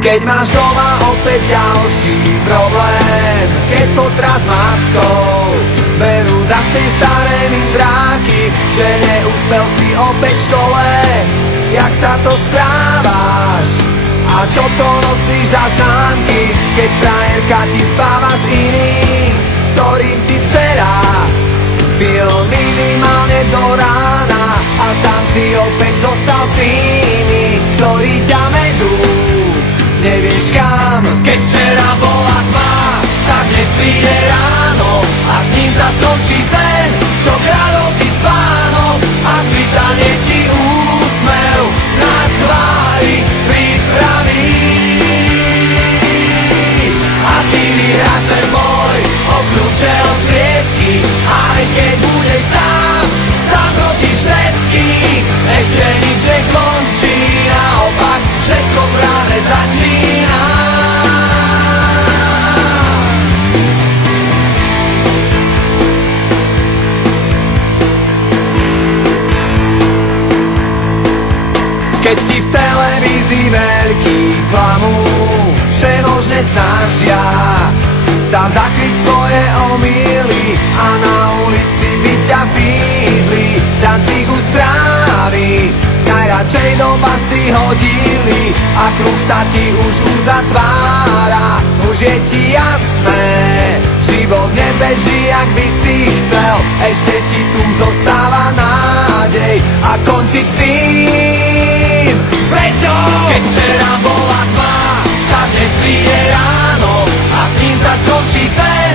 Keď máš doma opäť ďalší problém, keď fotra s matkou berú zas tie staré mindráky, že neúspel si opäť v škole. Jak sa to správaš? A čo to nosíš za známky, keď frajerka ti spáva s iným, s ktorým si včera pil minimálne do rána a sám si opäť zostal s tými, ktorí ťa vedú nevieš kam. Keď včera bola tma, tak dnes príde ráno a s ním sa skončí sen, čo kradol ti spánok a svitanie ti úsmev na tvári pripraví. A ty vyhráš ten boj o kľúče od klietky, aj keď budeš sám proti všetkých. Ešte nič nekončí, naopak všetko práve začína. Keď ti v televízii veľký klamú, všemožne snažia sa zakryť svoje omýly a na ulici by ťa fízli, za cigu strávy najradšej do basy hodili a kruh sa ti už uzatvára. Už je ti jasné, život nebeží, jak by si chcel, ešte ti tu zostáva nádej a končiť s tým. Prečo? Keď včera bola tma, tak dnes príde ráno a s ním sa skončí sen,